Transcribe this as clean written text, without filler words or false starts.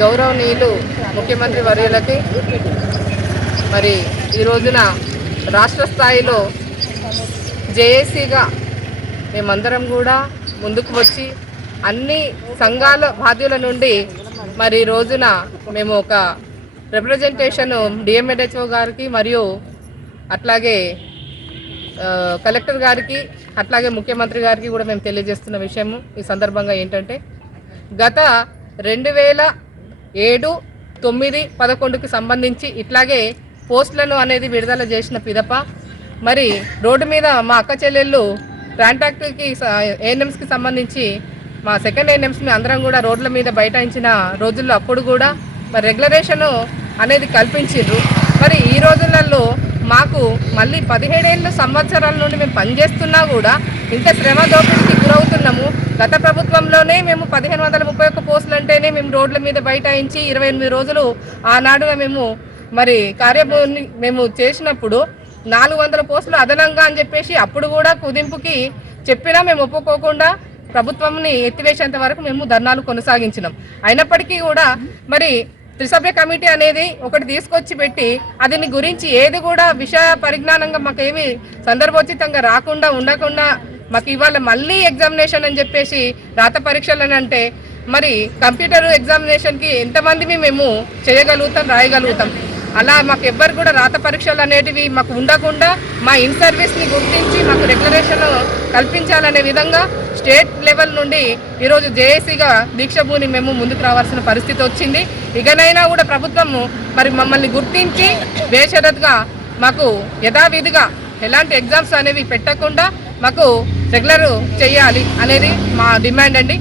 గౌరవనీయులు ముఖ్యమంత్రి వర్యులకి మరి ఈ రోజున రాష్ట్ర స్థాయిలో జేఏసీగా మేమందరం కూడా ముందుకు వచ్చి అన్ని సంఘాల బాధ్యుల నుండి మరి ఈ రోజున మేము ఒక రిప్రజెంటేషన్ డిఎంఎడ్హెచ్ఓ గారికి మరియు అట్లాగే కలెక్టర్ గారికి అట్లాగే ముఖ్యమంత్రి గారికి కూడా మేము తెలియజేస్తున్న విషయము ఈ సందర్భంగా ఏంటంటే గత 2007, 9, 11కి సంబంధించి ఇట్లాగే పోస్టులను అనేది విడుదల చేసిన పిదప మరి రోడ్డు మీద మా అక్క చెల్లెళ్ళు కాంట్రాక్ట్కి ఏఎన్ఎంస్కి సంబంధించి మా సెకండ్ ఏఎన్ఎంస్ని అందరం కూడా రోడ్ల మీద బైఠాయించిన రోజుల్లో అప్పుడు కూడా మరి రెగ్యులరేషన్ అనేది కల్పించారు. మరి ఈ రోజులలో మాకు మళ్ళీ 17 సంవత్సరాల నుండి మేము పనిచేస్తున్నా కూడా ఇంత శ్రమ దోపిడీకి గురవుతున్నాము. గత ప్రభుత్వంలోనే మేము 1531 పోస్టులు అంటేనే మేము రోడ్ల మీద బైఠాయించి 28 రోజులు ఆనాడుగా మేము మరి కార్యభూమి మేము చేసినప్పుడు 400 పోస్టులు అదనంగా అని చెప్పేసి అప్పుడు కూడా కుదింపుకి చెప్పినా మేము ఒప్పుకోకుండా ప్రభుత్వంని ఎత్తివేసేంత వరకు మేము ధర్నాలు కొనసాగించినాం. అయినప్పటికీ కూడా మరి త్రిసభ్య కమిటీ అనేది ఒకటి తీసుకొచ్చి పెట్టి దీని గురించి ఏది కూడా విషయ పరిజ్ఞానంగా మాకేమి సందర్భోచితంగా రాకుండా ఉండకుండా మాకు ఇవాళ మళ్ళీ ఎగ్జామినేషన్ అని చెప్పేసి రాత పరీక్షలు అంటే మరి కంప్యూటర్ ఎగ్జామినేషన్కి ఎంతమంది మేము చేయగలుగుతాం, రాయగలుగుతాం. అలా మాకు ఎవ్వరు కూడా రాత పరీక్షలు అనేటివి మాకు ఉండకుండా మా ఇన్ సర్వీస్ని గుర్తించి మాకు రెగ్యులేషన్ కల్పించాలనే విధంగా స్టేట్ లెవెల్ నుండి ఈరోజు జేఏసీగా దీక్షభూని మేము ముందుకు రావాల్సిన పరిస్థితి వచ్చింది. ఇకనైనా కూడా ప్రభుత్వము మరి మమ్మల్ని గుర్తించి బేషరత్గా మాకు యథావిధిగా ఎలాంటి ఎగ్జామ్స్ అనేవి పెట్టకుండా మాకు రెగ్యులర్ చేయాలి అనేది మా డిమాండ్ అండి.